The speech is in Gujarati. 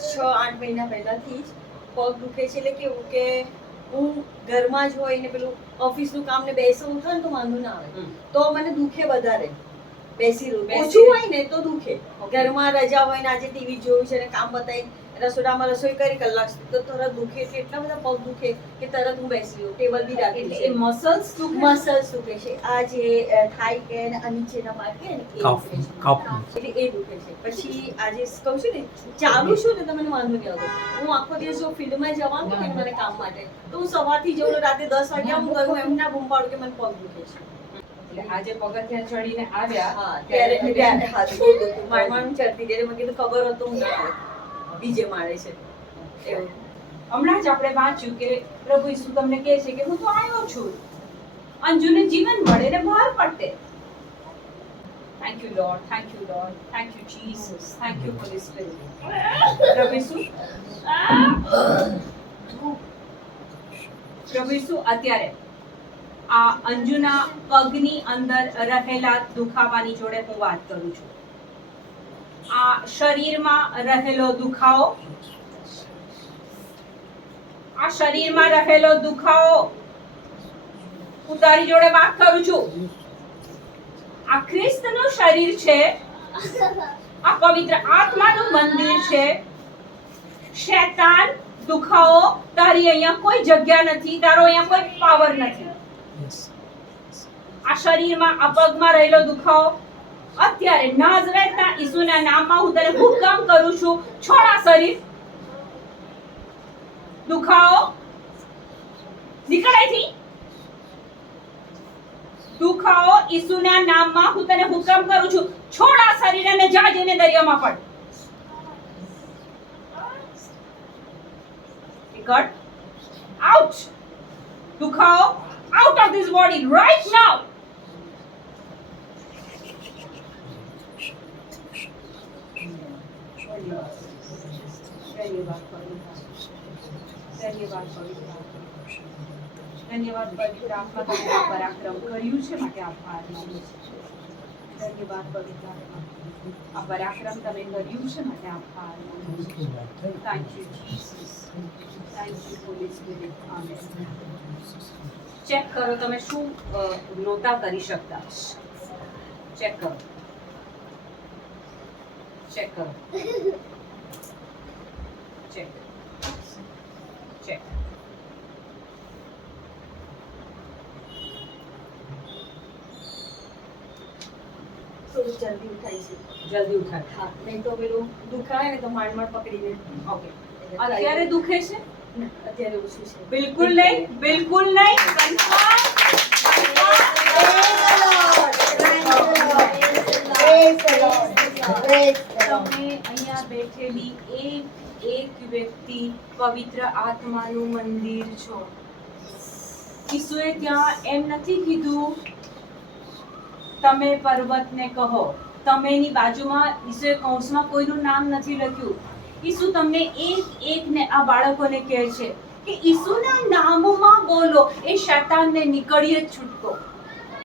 છ આઠ મહિના પહેલાંથી જ પગ દુખે છે. એટલે કેવું કે હું ઘરમાં જ હોય ને પેલું ઓફિસનું કામ ને બેસવું થાય ને તો વાંધો ના આવે. તો મને દુખે વધારે. બેસી રહું. ઓછું હોય ને તો દુખે. ઘરમાં રજા હોય ને આજે ટીવી જોયું છે ને કામ બતાવી રસોડામાં રસોઈ કરી કલાક સુધી તો તરત દુખે છે એટલા બધા પગ દુખે કે તરત હું બેસી ગયો ટેબલ બી રાખી છે. મસલ્સ મસલ્સ મસલ્સ દુખે છે. આ જે થાઈ કે ને આ નીચેના ભાગ કે દુખે. એટલે એ દુખે છે. પછી આજે કહું છું ને ચાલુ છું ને તો મને વાંધો નહીં આવતો. હું આખો દિવસ જો ફિલ્ડમાં જવાનું હોય મને કામ માટે તો હું સવારથી જઉં રાતે દસ વાગ્યા હું ગયું એમ ના બૂમ પાડું કે મને પગ દુખે છે. એટલે આજે પગથિયા ચડીને આવ્યા ત્યારે ત્યારે હાથ બહુ દુખતું માળમાળું ચડતી ત્યારે મને કીધું ખબર હતો હું બીજે માળે છે. હમણાં જ આપણે વાંચ્યું કે પ્રભુ ઈસુ તમને કહે છે કે હું તો આવ્યો છું. અંજુને જીવન મળે ને બહાર પડતે thank you Lord thank you Lord thank you Jesus thank you Holy Spirit પ્રભુ ઈસુ પ્રભુ ઈસુ અત્યારે આ અંજુના પગની અંદર રહેલા દુખાવાની જોડે હું વાત કરું છું. આ શરીરમાં રહેલો દુખાવો. આ શરીરમાં રહેલો દુખાવો. હું તારી જોડે વાત કરું છું. આ ખ્રિસ્તનું શરીર છે. આ પવિત્ર આત્માનું મંદિર છે. શેતાન દુખાવો તારી અહીંયા કોઈ જગ્યા નથી તારો અહીંયા કોઈ પાવર નથી. આ શરીરમાં આ પગમાં રહેલો દુખાવો અત્યારે નાઝરેતના ઈસુના નામમાં હું તને હુકમ કરું છું. છોડ શરીર. દુખાવો. નીકળ અહીંથી દુખાવો ઈસુના નામમાં હું તને હુકમ કરું છું. છોડ શરીર અને જા જઈને દરિયામાં પડ નીકળ આઉટ દુખાવો. Out of this body right now ધન્યવાદ ધન્યવાદ. ધન્યવાદ પવિત્ર આત્મા તમે પરાક્રમ કર્યું છે માટે આત્મા ધન્યવાદ પવિત્ર આત્મા આ પરાક્રમ તમે કર્યું છે માટે આત્મા thank you thank you Holy check કરો તમે શું નોતા કરી શકતા ચેક કરો ચેક કરો. ચેક ચેક જલ્દી ઉઠાય છે. જલ્દી ઉઠાય. હા નહીં તો પેલું દુખાય ને તો માંડ માંડ પકડીને ઓકે અત્યારે દુખે છે? અત્યારે ઓછું છે. બિલકુલ નહીં બિલકુલ નહીં. confirm? તમે અહીંયા બેઠેલી એક એક વ્યક્તિ પવિત્ર આત્માનું મંદિર છો. ઈસુએ ત્યાં એમ નથી કીધું, તમે પર્વતને કહો. તમેની બાજુમાં, ઈસુએ કૌંસમાં કોઈનું નામ નથી લખ્યું. ઈસુ તમને એક, એકને આ બાળકોને કહે છે કે, ઈસુના નામમાં બોલો, એ શૈતાનને નીકળીએ છૂટકો.